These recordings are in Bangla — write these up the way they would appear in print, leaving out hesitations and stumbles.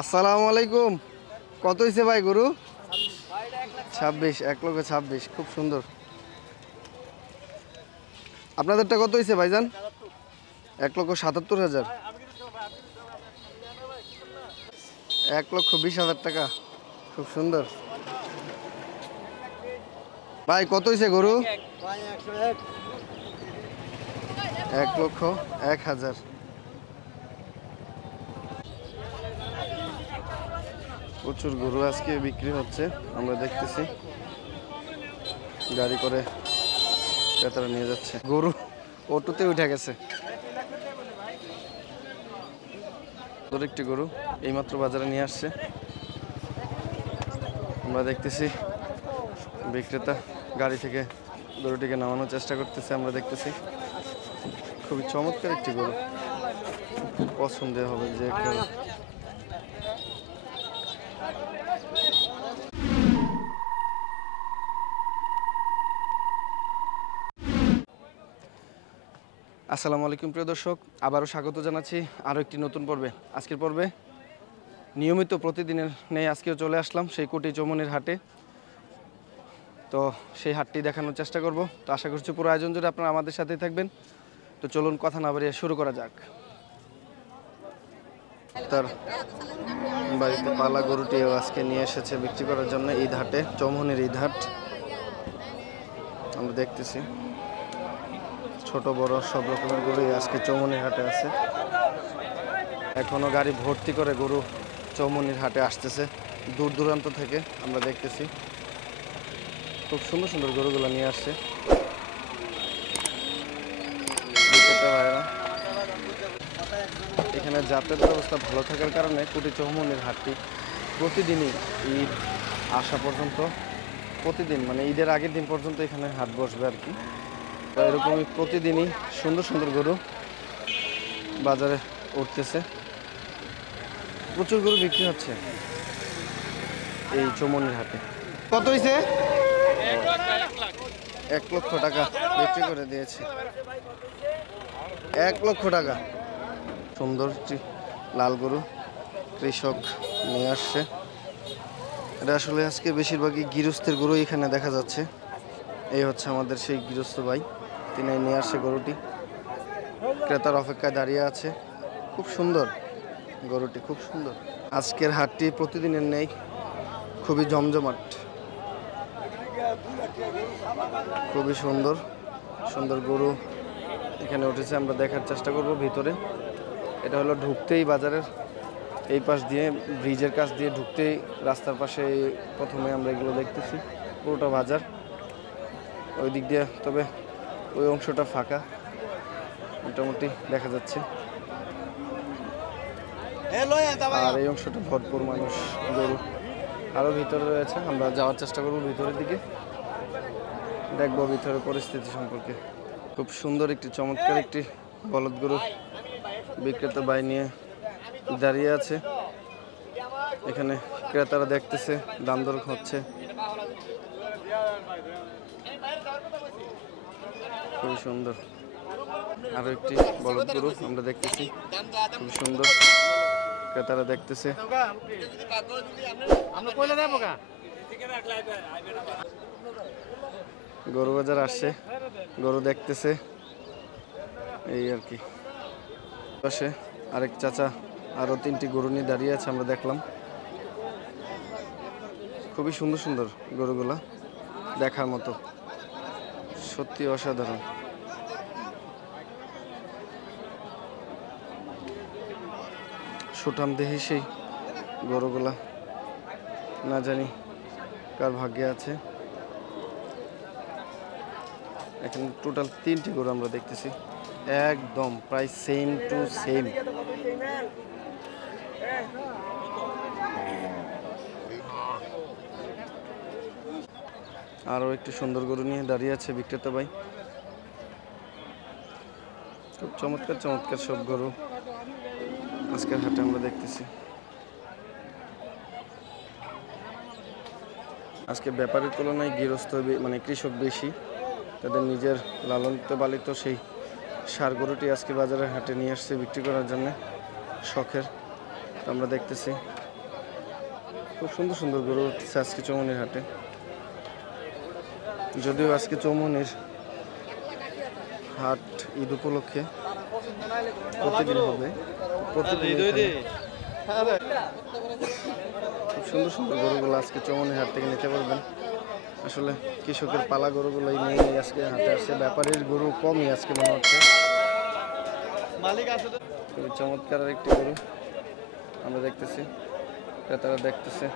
আসসালামু আলাইকুম। কত হয়েছে ভাই গরু? 26, 1,26,000। খুব সুন্দর। আপনাদেরটা কত হয়েছে ভাইজান? 1,77,000। 1,20,000 টাকা। খুব সুন্দর ভাই। কত হয়েছে গরু? 1,01,000। প্রচুর গরু আজকে বিক্রি হচ্ছে, আমরা দেখতেছি গাড়ি করে ক্রেতারা নিয়ে যাচ্ছে। গরু অটোতে উঠে গেছে। একটি গরু এইমাত্র বাজারে নিয়ে আসছে, আমরা দেখতেছি বিক্রেতা গাড়ি থেকে গরুটিকে নামানোর চেষ্টা করতেছে। আমরা দেখতেছি খুবই চমৎকার একটি গরু, পছন্দের হবে যে কেউ। আসসালামু আলাইকুম প্রিয় দর্শক, আবারও স্বাগত জানাচ্ছি আরও একটি নতুন পর্বে। আজকের পর্বে নিয়মিত প্রতিদিনের নেই আজকেও চলে আসলাম সেই কোটি চৌমনির হাটে। তো সেই হাটটি দেখানোর চেষ্টা করব। তো আশা করছি পুরো আয়োজন জুড়ে আপনারা আমাদের সাথেই থাকবেন। তো চলুন কথা না বাড়িয়ে শুরু করা যাক। তার বাড়িতে পালা গরুটিও আজকে নিয়ে এসেছে বিক্রি করার জন্য ঈদ হাটে, চৌমনির ঈদ হাট। আমরা দেখতেছি ছোট বড় সব রকমের গরুই আজকে চৌমনির হাটে আছে। এখনো গাড়ি ভর্তি করে গরু চৌমনির হাটে আসতেছে দূর দূরান্ত থেকে। আমরা দেখতেছি খুব সুন্দর সুন্দর গরুগুলো নিয়ে আসছে ভাইরা। এখানে যাতায়াত ব্যবস্থা ভালো থাকার কারণে কুটি চৌমনির হাটটি প্রতিদিনই ঈদ আসা পর্যন্ত, প্রতিদিন মানে ঈদের আগের দিন পর্যন্ত এখানে হাট বসবে আর কি। তো এরকমই প্রতিদিনই সুন্দর সুন্দর গরু বাজারে উঠতেছে, প্রচুর গরু বিক্রি হচ্ছে এই চৌমনির হাটে। কত হয়েছে? 1,00,000 টাকা বিক্রি করে দিয়েছে। 1,00,000 টাকা। সুন্দর একটি লাল গরু কৃষক নিয়ে আসছে। এটা আসলে আজকে বেশিরভাগই গৃহস্থের গরু এখানে দেখা যাচ্ছে। এই হচ্ছে আমাদের সেই গৃহস্থ ভাই, তিনি নিয়ে আসছে গরুটি, ক্রেতার অপেক্ষায় দাঁড়িয়ে আছে। খুব সুন্দর গরুটি, খুব সুন্দর। আজকের হাটটি প্রতিদিনের নেই, খুবই জমজমাট, খুবই সুন্দর সুন্দর গরু এখানে উঠেছে। আমরা দেখার চেষ্টা করব ভিতরে। এটা হলো ঢুকতেই বাজারের এই পাশ দিয়ে, ব্রিজের কাছ দিয়ে ঢুকতেই রাস্তার পাশে প্রথমে আমরা এগুলো দেখতেছি। পুরোটা বাজার ওই দিক দিয়ে, তবে ওই অংশটা ফাঁকা মোটামুটি দেখা যাচ্ছে, আর এই অংশটা ভরপুর মানুষ, গরু আরও ভিতরে রয়েছে। আমরা যাওয়ার চেষ্টা করব ভিতরের দিকে, দেখবো ভিতরের পরিস্থিতি সম্পর্কে। খুব সুন্দর একটি চমৎকার একটি বলদ গরু বিক্রেতা বাই নিয়ে দাঁড়িয়ে আছে। এখানে ক্রেতারা দেখতেছে, দাম দর হচ্ছে। খুবই সুন্দর আরো একটি বলদ গরু আমরা দেখতেছি, খুব সুন্দর, ক্রেতারা দেখতেছে। গরু বাজার আসছে, গরু দেখতেছে, এই আর কি। পাশে আরেক চাচা আরো 3টি গরু নিয়ে দাঁড়িয়ে আছে, আমরা দেখলাম। খুবই সুন্দর সুন্দর গরুগুলা, দেখার মতো, সত্যি অসাধারণ। সুঠাম দেহি সেই গরুগুলা, না জানি কার ভাগ্যে আছে। এখানে টোটাল 3টি গরু আমরা দেখতেছি, একদম প্রায় সেম টু সেম। আরও একটি সুন্দর গরু নিয়ে দাঁড়িয়ে আছে বিক্রেতা ভাই। খুব চমৎকার চমৎকার সব গরু আজকের হাটে আমরা দেখতেছি। আজকে ব্যাপারের তুলনায় গৃহস্থ মানে কৃষক বেশি, তাদের নিজের লালনিত পালিত সেই ষাঁড় গরুটি আজকে বাজারের হাটে নিয়ে আসছে বিক্রি করার জন্য, শখের। তো আমরা দেখতেছি খুব সুন্দর সুন্দর গরু উঠছে আজকে চৌমনির হাটে। যদিও আজকে চৌমনির হাট ঈদ উপলক্ষে প্রতিদিন হবে, প্রতিদিন খুব সুন্দর সুন্দর গরুগুলো আজকে চৌমনির হাট থেকে নিতে পারবেন। আসলে কৃষকের পালা গরুগুলোই নিয়ে আজকে হাটে আসছে, ব্যাপারীর গরু কমই আজকে মনে হচ্ছে। খুবই চমৎকার একটি গরু আমরা দেখতেছি, ক্রেতারা দেখতেছে।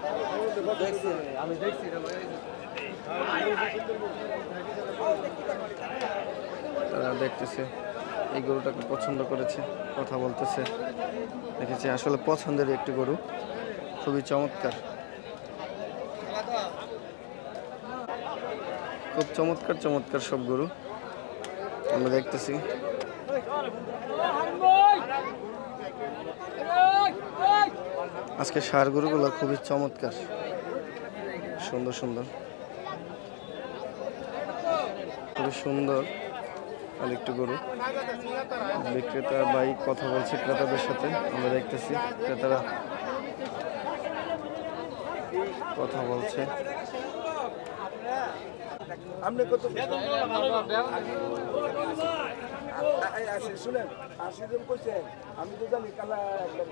তারা দেখতেছে এই গরুটাকে পছন্দ করেছে, কথা বলতেছে, দেখেছি আসলে পছন্দের একটি গরু, খুবই চমৎকার, খুব চমৎকার চমৎকার সব গরু আমরা দেখতেছি। আজকে ষাঁড় গরুগুলো খুবই চমৎকার, সুন্দর সুন্দর, খুবই সুন্দর আরেকটু গরু। বিক্রেতা ভাই কথা বলছে ক্রেতাদের সাথে, আমরা দেখতেছি ক্রেতারা কথা বলছে। শুনেন 80 জন কইছে, আমি তো জানি কালা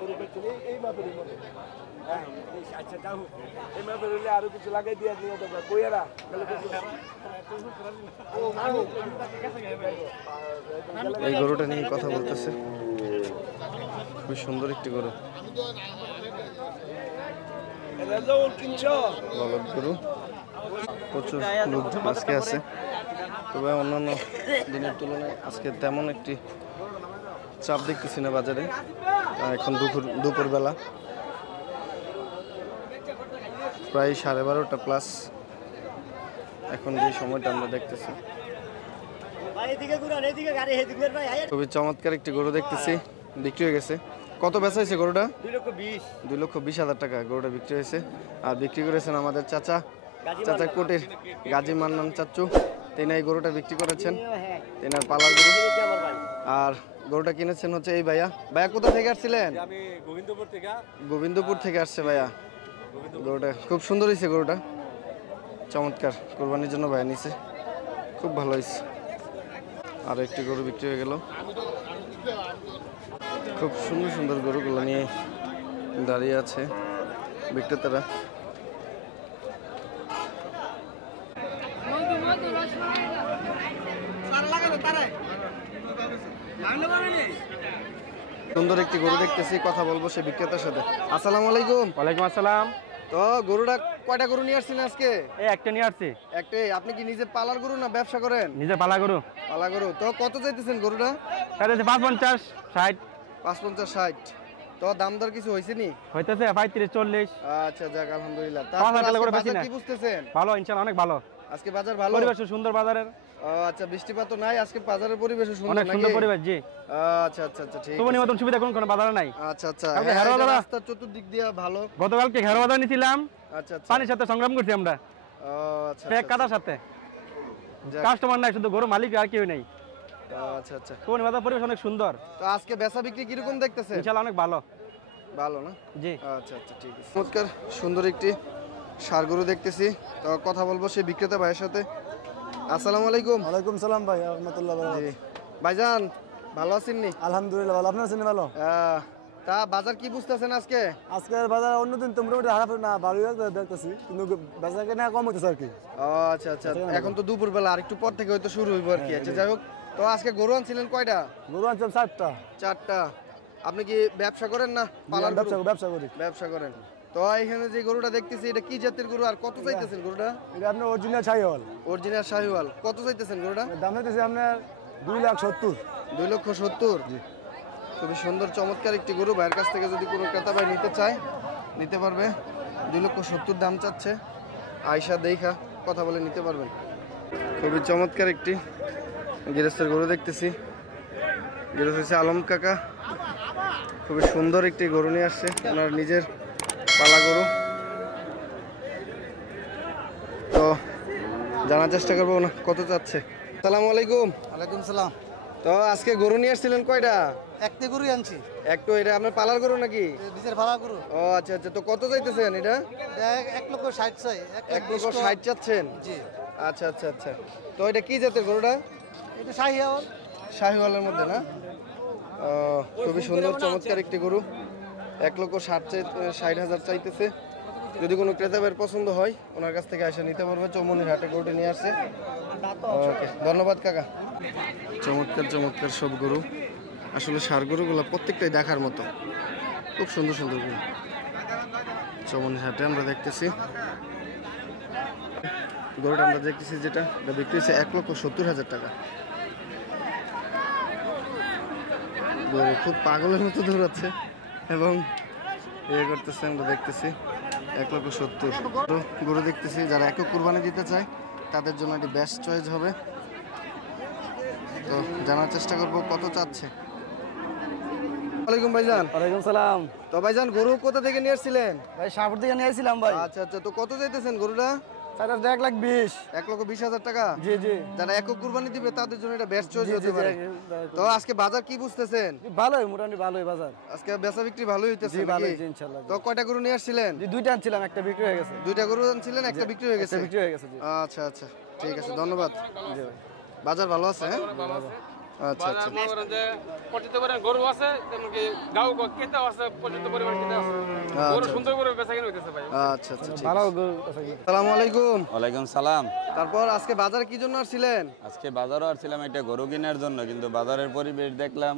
গরু বেচে এই মাপের মনে। হ্যাঁ আচ্ছা যাও, এই মাপের হলে আরো কিছু লাগাই দিয়ে দিয়ে দেবো কইয়ারা। এই গরুটা নিয়ে কথা বলতেছে, খুব সুন্দর একটি গরু, বলদ গরু, প্রচুর লোক আজকে আছে। তবে অন্যান্য দিনের তুলনায় আজকে তেমন একটি চাপ দেখতেছি না বাজারে। এখন দুপুরবেলা প্রায় 12:30 প্লাস এখন যে সময়টা আমরা দেখতেছি। খুবই চমৎকার একটি গরু দেখতেছি, বিক্রি হয়ে গেছে। কত বেচা হয়েছে গরুটা? 2,20,000 টাকা গরুটা বিক্রি হয়েছে। আর বিক্রি করেছেন আমাদের চাচা কোটের গাজী মান্নান চাচু, তিনি এই গরুটা বিক্রি করেছেন, তেনার পালার গরু। আর গরুটা কিনেছেন হচ্ছে এই ভাইয়া। ভাইয়া কোথা থেকে আসছিলেন? গোবিন্দপুর থেকে আসছে ভাইয়া। গরুটা খুব সুন্দর হয়েছে, গরুটা চমৎকার, কোরবানির জন্য ভাইয়া নিছে, খুব ভালো হয়েছে। আর একটি গরু বিক্রি হয়ে গেল। খুব সুন্দর সুন্দর গরুগুলো নিয়ে দাঁড়িয়ে আছে বিক্রেতারা। সুন্দর একটি গরু দেখতেছি, কথা বলবো সে বিক্রেতার সাথে। আসসালামু আলাইকুম। ওয়ালাইকুম আসসালাম। তো গরুটা কয়টা গরু নিয়ে আসছেন আজকে? এই একটা নিয়ে আসছি। একটাই? আপনি কি নিজে পালার গরু না ব্যবসা করেন? নিজে পালা গরু। পালা গরু। তো কত চাইতেছেন গরুটা? 55, 60। 55, 60। তো দাম দর কিছু হয়েছে নি? হইতেছে 35, 40। আচ্ছা যাক আলহামদুলিল্লাহ। বাজার কি বুঝতেছেন? ভালো ইনশাআল্লাহ, অনেক ভালো। আজকে বাজার ভালো, পরিবেশ সুন্দর বাজারের। আচ্ছা বৃষ্টিপাত তো নাই আজকে, বাজারের পরিবেশ সুন্দর, অনেক সুন্দর পরিবেশ। জি আচ্ছা আচ্ছা আচ্ছা ঠিক আছে। তোমার মতন সুবিধা কোন বাজারে নাই। আচ্ছা আচ্ছা, রাস্তার চতুর্দিক দিয়ে ভালো। গতকালকে ঘেরো বাজার নিছিলাম, আচ্ছা আচ্ছা, পানির সাথে সংগ্রাম করছি আমরা। আচ্ছা পেক কাটার সাথে। কাস্টমার নাই, শুধু গরু মালিক আর কেউ নাই। আচ্ছা আচ্ছা, তোমার বাজার পরিবেশ অনেক সুন্দর। তো আজকে বেচা বিক্রি কিরকম দেখতেছেন? ইনশাআল্লাহ অনেক ভালো। ভালো না? জি আচ্ছা আচ্ছা ঠিক আছে। চমৎকার সুন্দর একটি ষাঁড় গরু দেখতেছি, তো কথা বলবো সেই বিক্রেতা ভাইয়ের সাথে। আসসালামু আলাইকুম। ওয়ালাইকুম সালাম ভাই, রাহমাতুল্লাহ। জি ভাইজান, ভালো আছেন নি? আলহামদুলিল্লাহ ভালো, আপনি আছেন ভালো? তা বাজার কি বুঝতেছেন আজকে? আজকের বাজার অন্যদিন তো মোটামুটি খারাপ না, ভালোই দেখতেছি, কিন্তু বেচা কেনা কম হইতেছে আর কি। আচ্ছা আচ্ছা, এখন তো দুপুর বেলা, আর একটু পর থেকে হয়তো শুরু হইব আর কি। আচ্ছা যাই হোক, তো আজকে গরু আনছিলেন কয়টা? গরু আনছিলাম 4টা। 4টা। আপনি কি ব্যবসা করেন না পালার? ব্যবসা করি। ব্যবসা করেন। তো এখানে যে গরুটা দেখতেছি, এটা কি জাতের গরু আর কত চাইতেছেন গরুটা? এটা আপনার অরিজিনাল শাহিওয়াল। অরিজিনাল শাহিওয়াল। কত চাইতেছেন গরুটা? দাম হইতেছে আপনার 2,70,000। 2,70,000। খুবই সুন্দর চমৎকার একটি গরু, ভাইয়ের কাছ থেকে যদি কোনো ক্রেতা ভাই নিতে চায় নিতে পারবে। 2,70,000 দাম চাচ্ছে, আয়সা দেখা কথা বলে নিতে পারবেন। খুবই চমৎকার একটি গৃহস্থের গরু দেখতেছি, গৃহস্থ হচ্ছে আলম কাকা। খুবই সুন্দর একটি গরু নিয়ে আসছে, ওনার নিজের পালা গরু। তো জানার চেষ্টা করবো না কত চাচ্ছে। আসসালামু আলাইকুম। ওয়ালাইকুম সালাম। তো আজকে গরু নিয়ে আসছিলেন কয়টা? একটা গরুই আনছি একটু এটা আপনার পালার গরু নাকি? নিজের ভাড়া গরু। ও আচ্ছা আচ্ছা, তো কত চাইতেছেন এটা? 1,60,000 চাই। 1,60,000 চাচ্ছেন? জি। আচ্ছা আচ্ছা আচ্ছা, তো এটা কি জাতের গরুটা? এটা শাহিওয়াল। শাহিওয়ালের মধ্যে না? খুবই সুন্দর চমৎকার একটি গরু। 1,60,000 চাইতেছে। যদি কোনো ক্রেতা ভাইয়ের পছন্দ হয় ওনার কাছ থেকে এসে নিতে পারবে। চৌমনির হাটে গরুটি নিয়ে আসছে। ওকে, ধন্যবাদ কাকা। চমৎকার চমৎকার সব গরু, আসলে ষাঁড় গরুগুলো প্রত্যেকটাই দেখার মতো, খুব সুন্দর সুন্দর গরু চৌমনির হাটে আমরা দেখতেছি। গরুটা আমরা দেখতেছি যেটা বিক্রি হচ্ছে 1,70,000 টাকা। গরু খুব পাগলের মতো দৌড়াচ্ছে এবং ইয়ে করতেছে, আমরা দেখতেছি 1,70,000 গরু দেখতেছি। যারা একক কুরবানি দিতে চায় তাদের জন্য এটি বেস্ট চয়েস হবে। তো জানার চেষ্টা করবো কত চাচ্ছে। ওয়ালাইকুম ভাইজান। ওয়ালাইকুম সালাম। তো ভাইজান গরু কোথা থেকে নিয়ে আসছিলেন? ভাই শাহপুর থেকে নিয়ে আসছিলাম ভাই। আচ্ছা আচ্ছা, তো কত চাইতেছেন গরুটা? 1,20,000। 1,20,000 টাকা। জি জি। যারা একক কুরবানি দিবে তাদের জন্য এটা বেস্ট চয়েস হতে পারে। তো আজকে বাজার কি বুঝতেছেন? ভালোই, মোটামুটি ভালোই বাজার। আজকে বেচা বিক্রি ভালোই হইতেছে জি ভালোই, নাকি? জি ইনশাআল্লাহ। তো কয়টা গরু নিয়ে আসছিলেন? জি দুইটা আনছিলাম, একটা বিক্রি হয়ে গেছে। দুইটা গরু আনছিলেন, একটা বিক্রি হয়ে গেছে। একটা বিক্রি হয়ে গেছে জি। আচ্ছা আচ্ছা, ঠিক আছে, ধন্যবাদ। জি ভাই। বাজার ভালো আছে? হ্যাঁ, আচ্ছা আচ্ছা পর্যাপ্ত পরিমাণ গরু আছে, তেমনকি গাও কেতা আছে, পর্যাপ্ত পরিমাণ কেতা আছে। গরু সুন্দর করে বেচা কিনে হইতেছে ভাই। আচ্ছা আচ্ছা, ঠিক ভালো আছে। গরু আছে কি? আসসালামু আলাইকুম। ওয়ালাইকুম সালাম। তারপর আজকে বাজারে কি জন্য আসছিলেন? আজকে বাজারও আসছিলাম একটা গরু কেনার জন্য, কিন্তু বাজারের পরিবেশ দেখলাম,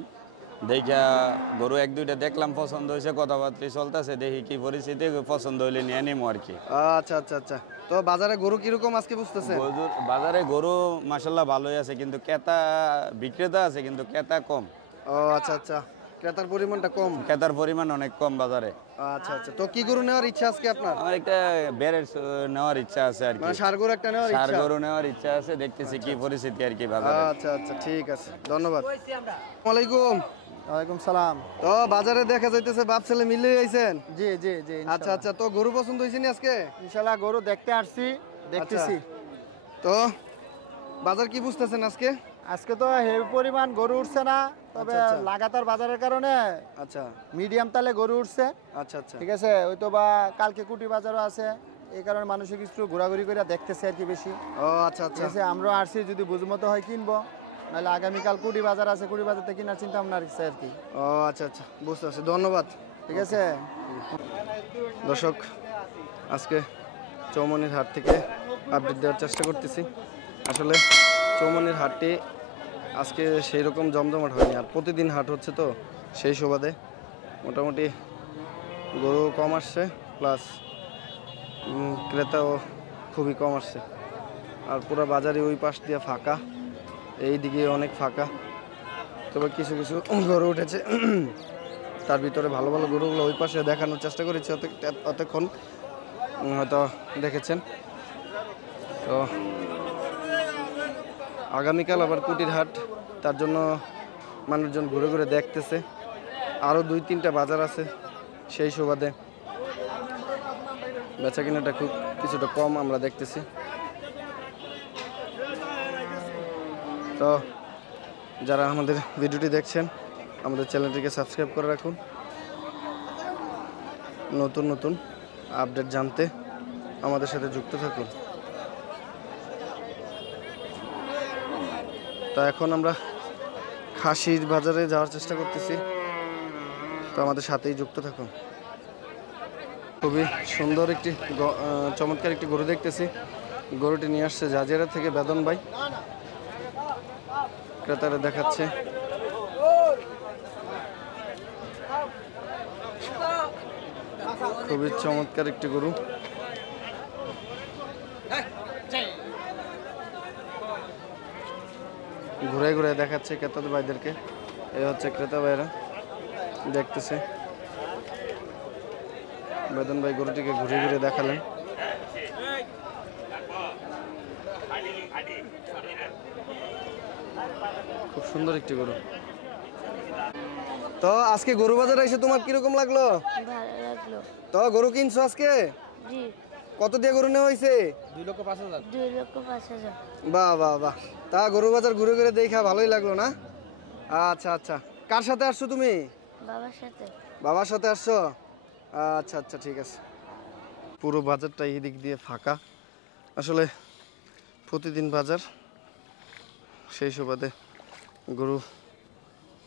দেখা গরু এক দুইটা দেখলাম, পছন্দ হয়েছে, কথাবার্তা চলতেছে, দেখি কি পরিস্থিতি, পছন্দ হইলে নিয়ে নিমো আর কি। আচ্ছা আচ্ছা আচ্ছা, তো বাজারে গরু কিরকম আজকে বুঝতেছেন? বাজারে গরু মাসাল্লাহ ভালোই আছে, কিন্তু ক্রেতা বিক্রেতা আছে, কিন্তু ক্রেতা কম। ও আচ্ছা আচ্ছা, ক্রেতার পরিমাণটা কম। ক্রেতার পরিমাণ অনেক কম বাজারে। আচ্ছা আচ্ছা, তো কি গরু নেওয়ার ইচ্ছা আজকে আপনার? আমার একটা বেড়ের নেওয়ার ইচ্ছা আছে আর কি, মানে ষাঁড় গরু একটা নেওয়ার ষাঁড় ইচ্ছা। গরু নেওয়ার ইচ্ছা আছে, দেখতেছি কি পরিস্থিতি আর কি বাজারে। আচ্ছা আচ্ছা, ঠিক আছে, ধন্যবাদ। আসসালামু আলাইকুম। ওয়ালাইকুম সালাম। তো বাজারে দেখা যাইতেছে বাপ ছেলে মিলে আইছেন। জি জি জি। আচ্ছা আচ্ছা, তো গরু পছন্দ হয়েছে নি আজকে? ইনশাআল্লাহ গরু দেখতে আসছি, দেখতেছি। তো বাজার কি বুঝতেছেন আজকে? আজকে তো হেভি পরিমাণ গরু উঠছে না, তবে আচ্ছা, আচ্ছা। লাগাতার বাজারের কারণে আচ্ছা মিডিয়াম তালে গরু উঠছে। আচ্ছা আচ্ছা, ঠিক আছে, হয়তো বা কালকে কুটি বাজারও আছে, এই কারণে মানুষে কিছু ঘোরাঘুরি করে দেখতেছে আর কি বেশি। ও আচ্ছা ঠিক আচ্ছা, আছে, আমরাও আসছি, যদি বুঝমতো হয় কিনবো, নাহলে আগামীকাল কুটি বাজার আছে, কুটি বাজার থেকে কেনার চিন্তা ভাবনা রাখছে আর কি। ও আচ্ছা আচ্ছা, বুঝতে পারছি, ধন্যবাদ। ঠিক আছে। দর্শক, আজকে চৌমনির হাট থেকে আপডেট দেওয়ার চেষ্টা করতেছি। আসলে চৌমনির হাটটি আজকে সেই রকম জমজমাট হয়নি, আর প্রতিদিন হাট হচ্ছে তো সেই সুবাদে মোটামুটি গরু কম আসছে, প্লাস ক্রেতাও খুবই কম আসছে। আর পুরো বাজারে ওই পাশ দিয়ে ফাঁকা, এই দিকে অনেক ফাঁকা। তবে কিছু কিছু গরু উঠেছে, তার ভিতরে ভালো ভালো গরুগুলো ওই পাশে দেখানোর চেষ্টা করেছি অতক্ষণ, হয়তো দেখেছেন। তো আগামীকাল আবার কুটির হাট, তার জন্য মানুষজন ঘুরে ঘুরে দেখতেছে। আরও 2-3টা বাজার আছে, সেই সুবাদে বেচা কিনাটা খুব কিছুটা কম আমরা দেখতেছি। তো যারা আমাদের ভিডিওটি দেখছেন, আমাদের চ্যানেলটিকে সাবস্ক্রাইব করে রাখুন, নতুন নতুন আপডেট জানতে আমাদের সাথে যুক্ত থাকুন। তো এখন আমরা খাসির বাজারে যাওয়ার চেষ্টা করতেছি, তো আমাদের সাথেই যুক্ত থাকুন। খুবই সুন্দর একটি চমৎকার একটি গরু দেখতেছি। গরুটি নিয়ে আসছে জাজিরা থেকে বেদন ভাই, ক্রেতারা দেখাচ্ছে। খুবই চমৎকার একটি গরু। ঘুরে ঘুরে দেখাচ্ছে ক্রেতা ভাইদেরকে। এই হচ্ছে ক্রেতা ভাইরা দেখতেছে। বেদন ভাই গরুটিকে ঘুরে ঘুরে দেখালেন। খুব সুন্দর একটি গরু। তো আজকে গরু বাজারে এসে তোমার কিরকম লাগলো? ভালো লাগলো। তো গরু কিনছো আজকে? জি। কত দিয়ে গরু নেওয়া হয়েছে? 2,05,000। বাহ বাহ বাহ, তা গরু বাজার ঘুরে ঘুরে দেখা ভালোই লাগলো না? আচ্ছা আচ্ছা, কার সাথে আসছো তুমি? বাবার সাথে। বাবার সাথে আসছো? আচ্ছা আচ্ছা, ঠিক আছে। পুরো বাজারটা এই দিক দিয়ে ফাঁকা। আসলে প্রতিদিন বাজার, সেই সুবাদে গরু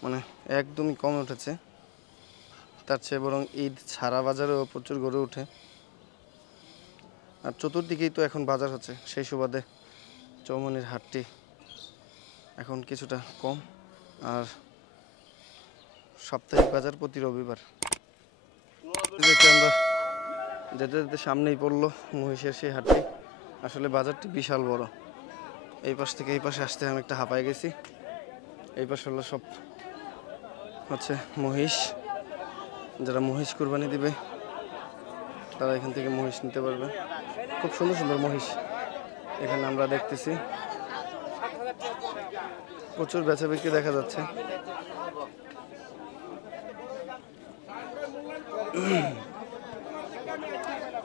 মানে একদমই কমে উঠেছে। তার চেয়ে বরং ঈদ ছাড়া বাজারেও প্রচুর গরু ওঠে। আর চতুর্দিকেই তো এখন বাজার হচ্ছে, সেই সুবাদে চৌমনির হাটটি এখন কিছুটা কম। আর সাপ্তাহিক বাজার প্রতি রবিবার। আমরা যেতে যেতে সামনেই পড়লো মহিষের সেই হাটটি। আসলে বাজারটি বিশাল বড়। এই পাশ থেকে এই পাশে আসতে আমি একটা হাঁপায় গেছি। এই পাশে হলো সব হচ্ছে মহিষ। যারা মহিষ কুরবানি দিবে তারা এখান থেকে মহিষ নিতে পারবে। খুব সুন্দর সুন্দর মহিষ এখানে আমরা দেখতেছি। প্রচুর বেচা বিক্রি দেখা যাচ্ছে।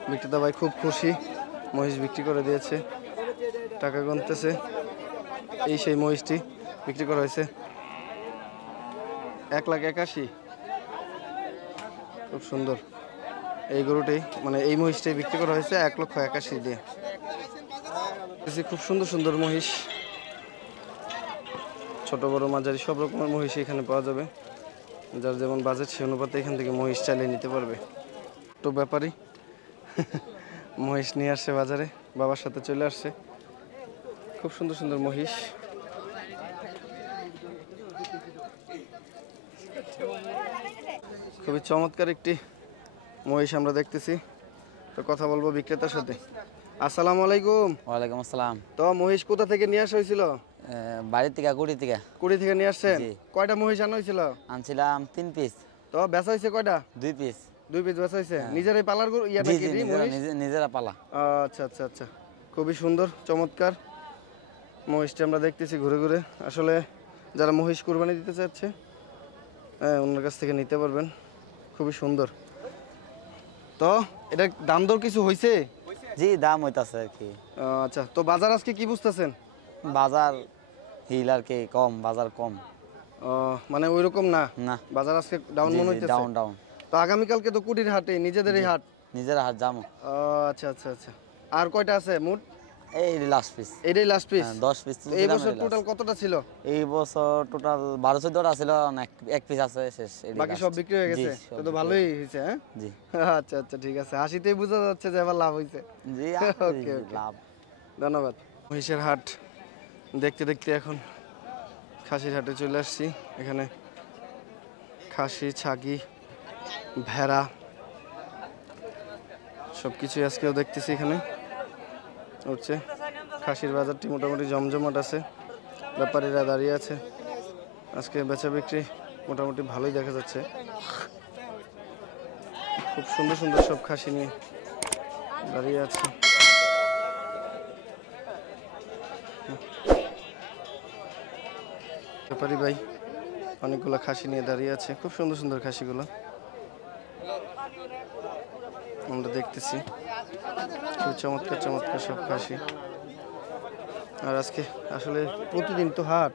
বিক্রেতা ভাই খুব খুশি, মহিষ বিক্রি করে দিয়েছে, টাকা গুনতেছে। এই সেই মহিষটি বিক্রি করা হয়েছে 1,81,000। খুব সুন্দর এই গরুটি, মানে এই মহিষটাই বিক্রি করা হয়েছে 1,81,000 দিয়ে। খুব সুন্দর সুন্দর মহিষ, ছোট বড় মাঝারি সব রকমের মহিষ এখানে পাওয়া যাবে। যার যেমন বাজেট সেই অনুপাতে এখান থেকে মহিষ চালিয়ে নিতে পারবে। তো ব্যাপারী মহিষ নিয়ে আসছে বাজারে, বাবার সাথে চলে আসছে। খুব সুন্দর সুন্দর মহিষ। খুবই চমৎকার একটি মহিষ আমরা দেখতেছি। তো কথা বলবো বিক্রেতার সাথে। আসসালামু আলাইকুম। ওয়ালাইকুম আসসালাম। তো মহিষ কোথা থেকে নিয়ে আসা হয়েছিল? বাড়ি থেকে কুড়ি থেকে। কুড়ি থেকে নিয়ে আসছেন? জি। কয়টা মহিষ আনা হয়েছিল? আনছিলাম 3 পিস। তো বেচা হয়েছে কয়টা? 2 পিস। 2 পিস বেচা হয়েছে। নিজেরাই পালার গরু ইয়া জি নাকি জি, মহিষ? নিজেরা পালা। আচ্ছা আচ্ছা আচ্ছা, খুবই সুন্দর চমৎকার মহিষটি আমরা দেখতেছি ঘুরে ঘুরে। আসলে যারা মহিষ কুরবানি দিতে চাচ্ছে ওনার কাছ থেকে নিতে পারবেন। খুবই সুন্দর। তো এটা দাম দর কিছু হয়েছে? জি, দাম হইতাছে আর কি। আচ্ছা, তো বাজার আজকে কি বুঝতেছেন? বাজার হিল আর কি, কম, বাজার কম। মানে ওই রকম না, না, বাজার আজকে ডাউন মনে হইতেছে। Down down. তো আগামীকালকে তো কুটির হাটে, নিজেদেরই হাট। নিজেরা হাত জামো। আচ্ছা আচ্ছা আচ্ছা, আর কয়টা আছে মোট? এই লাস্ট পিস। এটাই লাস্ট পিস? 10 পিস। এই বছর টোটাল কতটা ছিল? এই বছর টোটাল 12-14টা ছিল, এক পিস আছে শেষ। বাকি সব বিক্রি হয়ে গেছে? তো তো ভালোই হয়েছে। হ্যাঁ জি। আচ্ছা আচ্ছা, ঠিক আছে। হাসিতেই বোঝা যাচ্ছে যে এবার লাভ হয়েছে। জি, ওকে, লাভ। ধন্যবাদ। মহিষের হাট দেখতে দেখতে এখন খাসির হাটে চলে আসছি। এখানে খাসি, ছাগি, ভেড়া সব কিছুই আজকেও দেখতেছি এখানে হচ্ছে। খাসির বাজারটি মোটামুটি জমজমাট আছে, ব্যাপারীরা দাঁড়িয়ে আছে। আজকে বেচা বিক্রি মোটামুটি ভালোই দেখা যাচ্ছে। খুব সুন্দর সুন্দর সব খাসি নিয়ে দাঁড়িয়ে আছে। ব্যাপারী ভাই অনেকগুলো খাসি নিয়ে দাঁড়িয়ে আছে। খুব সুন্দর সুন্দর খাসিগুলো আমরা দেখতেছি। খুব চমৎকার চমৎকার সব খাসি। আর আজকে আসলে প্রতিদিন তো হাট,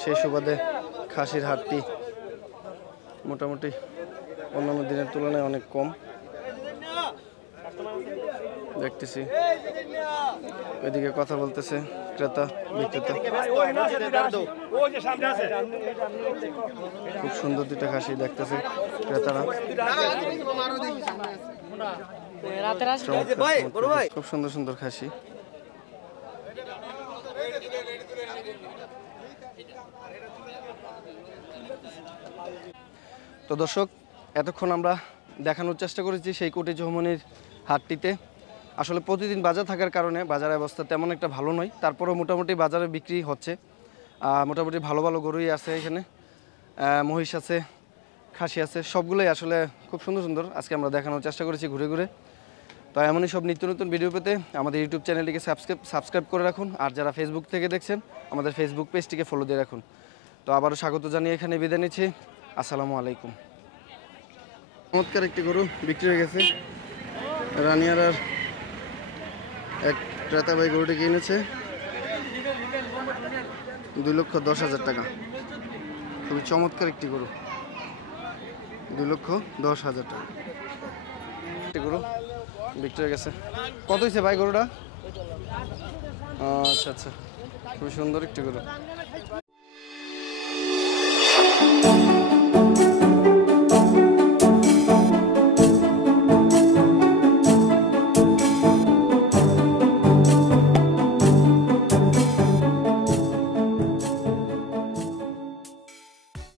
সেই সুবাদে খাসির হাটটি মোটামুটি অন্যান্য দিনের তুলনায় অনেক কম দেখতেছি। এদিকে কথা বলতেছে ক্রেতা বিক্রেতা। খুব সুন্দর দুইটা খাসি দেখতেছে ক্রেতারা। খুব সুন্দর সুন্দর খাসি। তো দর্শক, এতক্ষণ আমরা দেখানোর চেষ্টা করেছি সেই কোটি চৌমনির হাটটিতে। আসলে প্রতিদিন বাজার থাকার কারণে বাজারের অবস্থা তেমন একটা ভালো নয়। তারপরেও মোটামুটি বাজারে বিক্রি হচ্ছে। মোটামুটি ভালো ভালো গরুই আছে এখানে, মহিষ আছে, খাসি আছে, সবগুলোই আসলে খুব সুন্দর সুন্দর আজকে আমরা দেখানোর চেষ্টা করেছি ঘুরে ঘুরে। তো এমনই সব নিত্য নতুন ভিডিও পেতে আমাদের ইউটিউব চ্যানেলটিকে সাবস্ক্রাইব করে রাখুন। আর যারা ফেসবুক থেকে দেখছেন আমাদের ফেসবুক পেজটিকে ফলো দিয়ে রাখুন। তো আবারও স্বাগত জানিয়ে এখানে বিদায় নিচ্ছি। আসসালামু আলাইকুম। চমৎকার একটি গরু বিক্রি হয়ে গেছে। রানিয়ার আর এক ক্রেতা ভাই গরুটি কিনেছে 2,10,000 টাকা। খুবই চমৎকার একটি গরু, 2,10,000 টাকা। একটি গরু বিক্রি হয়ে গেছে। কত হয়েছে ভাই গরুটা? আচ্ছা আচ্ছা, খুবই সুন্দর একটি গরু।